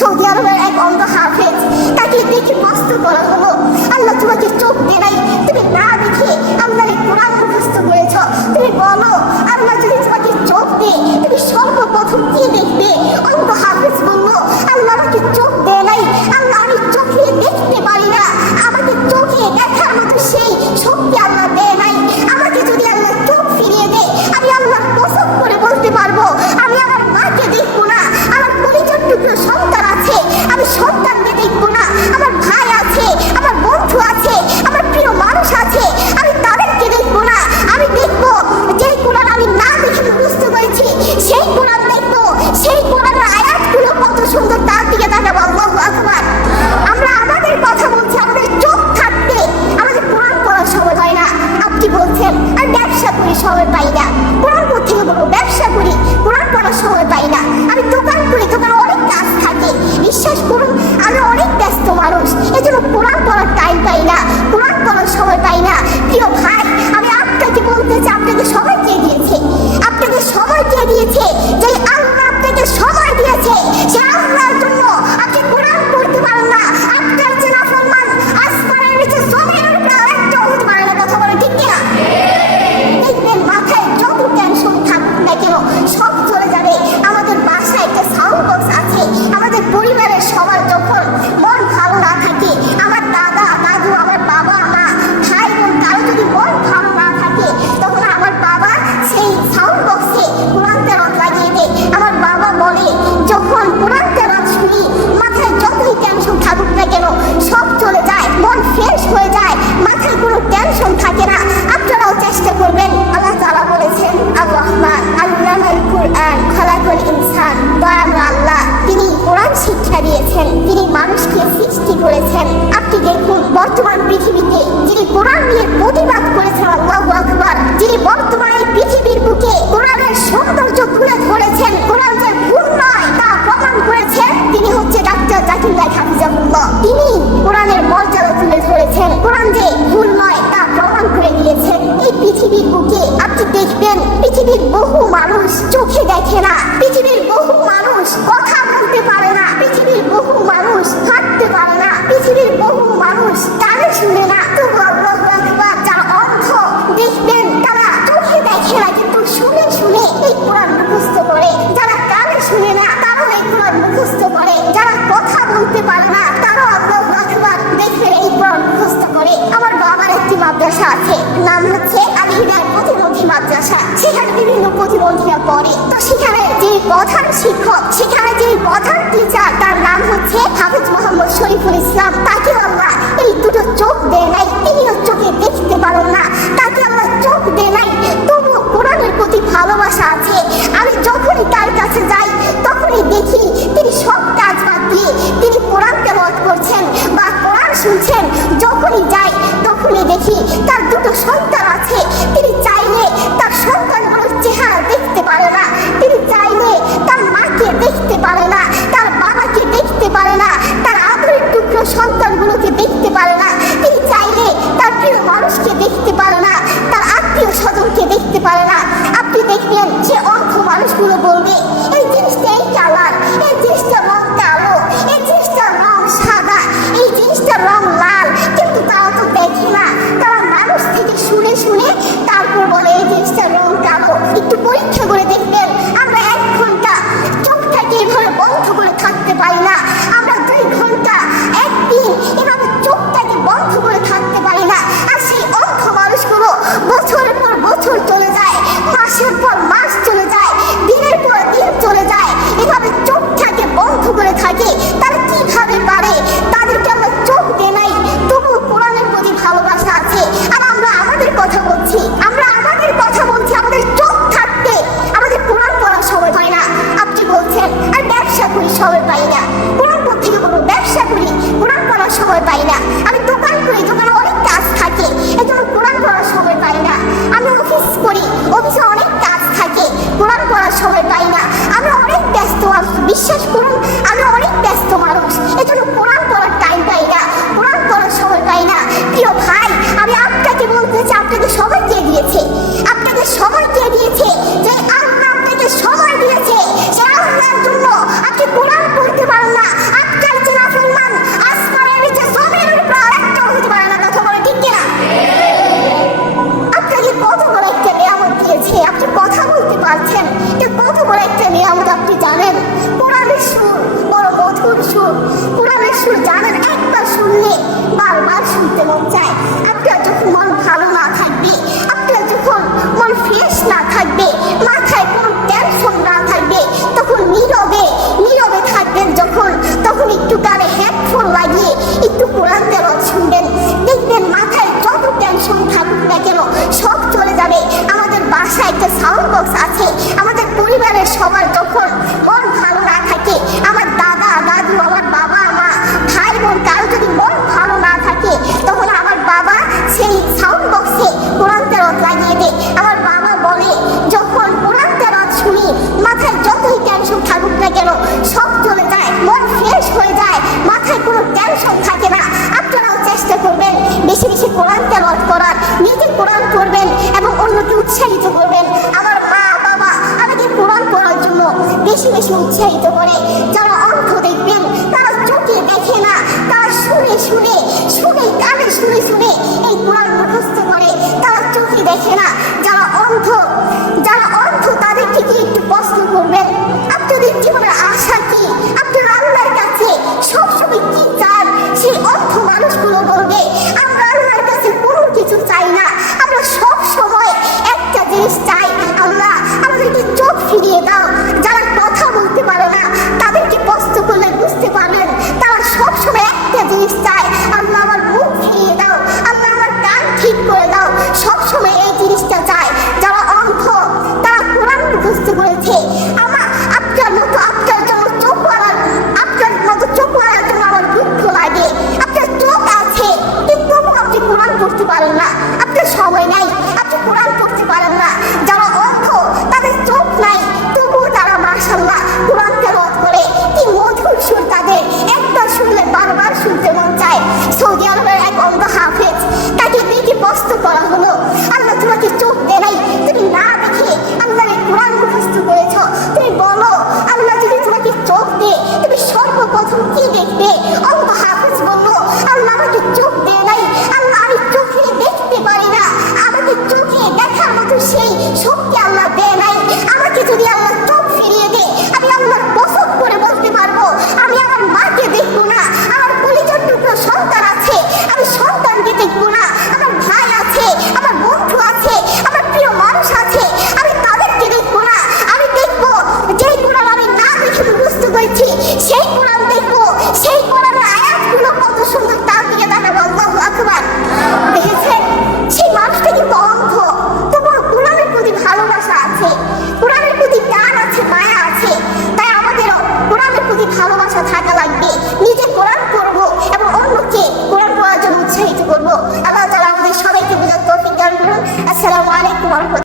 Saudi আরবের এক অন্ধ হাফেজ, তাকে দেখে মস্ত করা হলো, আল্লাহ তোমাকে চোখ দিয়ে নাই, তুমি না দেখে আল্লাহর কোরআন মুখস্থ করেছ, তুমি বলো আল্লাহ যদি তোমাকে চোখ দেয় তুমি সর্বপ্রথম কি দেখবে? অন্ধ হাফেজ বলল, আল্লাহ আমাকে চোখ দেয় নাই, আল্লাহ আমি চোখে দেখতে পারি না, আমাকে চোখে দেখার মতো সেই শক্তি আল্লাহ দেয় নাই। আমাকে যদি আল্লাহ চোখ ফিরিয়ে দেয় আমি আল্লাহ কসম করে বলতে পারবো আমি আমার মাকে দেখবো না, আমার পরিচয় টুকরো সন্তান আছে আমি সন্তানকে দেখবো না, আমার ভাই আছে, আমার বন্ধু আছে, আমার প্রিয় মানুষ আছে আমি তাদেরকে দেখবো না। আমি দেখবো যে কোরআন আমি না দেখে মুখস্থ করেছি সেই কোরআন দেখবো, সেই কোরআনের আয়াতগুলো কত সুন্দর তার দিকে তাকাবো। আল্লাহু আকবার। আমরা আমাদের কথা বলছি, আমাদের চোখ থাকতে আমাদের কোরআন পড়ার সময় হয় না। আপনি বলছেন আর ব্যবসা করি সময় পাই না, কোরআন কোথেকে বলবো? ব্যবসা করি কোরআন পড়ার সময় পাই না, আমি দোকান করি, দোকানে অনেক কাজ থাকে, বিশ্বাস করুন আমি অনেক ব্যস্ত মানুষ, এজন্য কোরআন পড়ার টাইম পাই না, কোরআন পড়ার সময় পাই না। প্রিয় ভাই আমি আপনাকে বলতে চাই আপনাকে সময় কে দিয়েছে? আপনাকে সময় কে দিয়েছে? যে আল্লাহ আপনাকে সময় দিয়েছে সে আল্লাহর জন্য আপনি কোরআন পড়তে পারেন না, আপনার যে নাফরমান আসমানের নিচে জমিনের উপরে আরেকটা হতে পারে না। কথা বলে ঠিক কিনা? দেখবেন মাথায় যত টেনশন থাকুক না কেন সব চলে যাবে। আমাদের বাসায় একটা সাউন্ড বক্স আছে, আমাদের পরিবারের সবার যখন মন ভালো না থাকে, আমার দাদা দাদু আমার বাবা মা ভাই বোন কারো যদি মন ভালো না থাকে তখন আমার বাবা সেই সাউন্ড বক্সে কোরআন তেলাওয়াত লাগিয়ে দেয়। আমার বাবা বলে যখন কোরআন তেলাওয়াত শুনি মাথায় যতই টেনশন থাকুক না কেন সব চলে যায়, মন ফ্রেশ হয়ে যায়, মাথায় কোনো টেনশন থাকে না। আপনারাও চেষ্টা করবেন। আল্লাহ তাআলা বলেছেন আর রহমান আল্লামাল কুরআন খালাকাল ইনসান, দয়াময় আল্লাহ তিনি কোরআন শিক্ষা দিয়েছেন, তিনি মানুষকে সৃষ্টি করেছেন। আপনি দেখুন বর্তমান পৃথিবীতে যিনি কোরআন নিয়ে প্রতিবাদ করেছেন, আল্লাহু আকবার, যিনি বর্তমান এই পৃথিবীর বুকে কোরআনের সৌন্দর্য তুলে ধরেছেন, কোরআন যে ভুল নয় তা প্রমাণ করেছেন, তিনি হচ্ছে ডাক্তার জাকির নায়েক হাফিজাহুল্লাহ। তিনি কোরআনের মর্যাদা তুলে ধরেছেন, কোরআন যে ভুল নয় তা প্রমাণ করে দিয়েছেন। এই পৃথিবীর বুকে আপনি দেখবেন পৃথিবীর বহু মানুষ চোখে দেখে না, পৃথিবীর বহু মানুষ কথা বলতে পারে না, পৃথিবীর বহু মানুষ হাঁটতে পারে না, পৃথিবীর বহু মানুষ কানে শুনে না, তবু আল্লাহু আকবার যারা অন্ধ দেখবেন তারা চোখে দেখে না কিন্তু শুনে শুনে এই কোরআন মুখস্থ করে, যারা কানে শুনে না তারাও এই কোরআন মুখস্থ করে, যারা কথা বলতে পারে না তারাও আল্লাহু আকবার দেখবেন এই কোরআন মুখস্থ করে। আমার বাবার একটি মাদ্রাসা আছে, নাম হচ্ছে আল হিদায়াত প্রতিবন্ধী মাদ্রাসা, সেখানে বিভিন্ন প্রতিবন্ধীরা পড়ে। তো সেখানে যে প্রধান শিক্ষক, সেখানে যে প্রধান টিচার তার নাম হচ্ছে হাফেজ মোহাম্মদ শরীফুল ইসলাম। তাকে আল্লাহ এই দুটো চোখ দেয় নাই, তিনিও চোখে দেখতে পারেন না, তাকে আল্লাহ চোখ দেয় নাই, তবুও কোরআনের প্রতি ভালোবাসা আছে। আমি যখনই তার কাছে যাই তখনই দেখি তিনি সব কাজ বাদ দিয়ে তিনি কোরআন তেলাওয়াত করছেন বা কোরআন শুনছেন। যখনই যাই তখনই দেখি তার দুটো সন্তান আছে, তিনি চাইলে তার সন্তানগুলোর চেহারা দেখতে পারে না, তিনি চাইলে তার মাকে দেখতে পারে না, তার বাবাকে দেখতে পারে না, তার আদরের টুকরো সন্তানগুলোকে দেখতে পারে না, তিনি চাইলে তার প্রিয় মানুষকে দেখতে পারে না, তার আত্মীয় স্বজনকে দেখতে পারে না। আপনি দেখবেন যে অন্ধ মানুষগুলো বলবে এই জিনিসটা এই কালার, এই জিনিসটা রং কালো, এই জিনিসটার রং সাদা, এই জিনিসটার রং লাল, কিন্তু তারা তো দেখে না, তারা মানুষ থেকে শুনে শুনে তারপর বলে এই জিনিসটার রং কালো। একটু পরীক্ষা করে দেখবেন আমরা 1 ঘন্টা চোখটাকে এভাবে বন্ধ করে থাকতে পারি না, আমরা 2 ঘন্টা একদিন এভাবে চোখটাকে বন্ধ করে থাকতে পারি না। আর সেই অন্ধ মানুষগুলো বছরের পর বছর চলে যায়, মাসের পর মাস চলে যায়, দিনের পর দিন চলে যায়, এভাবে চোখটাকে বন্ধ করে থাকে। তারা কিভাবে পারে? তাদেরকে আমরা চোখ দেয় নাই, তবুও কোরআনের প্রতি ভালোবাসা আছে। আর আমরা আমাদের কথা বলছি, আমরা আমাদের কথা বলছি, আমাদের চোখ থাকতে আমাদের কোরআন পড়ার সময় হয় না। আপনি বলছেন আর ব্যবসা করি সময় পাই না, কোরআন থেকে কোনো ব্যবসা করি কোরআন পড়ার সময় পাই না, আমি দোকান করি, দোকানে অনেক কাজ থাকে এজন্য কোরআন পড়ার সময় পাই না, আমি অফিস করি, অফিসে অনেক কাজ থাকে, কোরআন পড়ার সময় পাই না, আমি অনেক ব্যস্ত মানুষ, বিশ্বাস করুন আমি অনেক ব্যস্ত মানুষ, এজন্য কোরআন পড়ার টাইম পাই না, কোরআন পড়ার সময় পাই না। প্রিয় ভাই আমি আপনাকে বলতে চাই আপনাকে সময় কে দিয়েছে? আপনাকে সময় কে দিয়েছে? যে আল্লাহ আপনাকে সময় দিয়েছে সে আল্লাহর জন্য আপনি কোরআন পড়তে পারেন না, তখন কি দেখবে?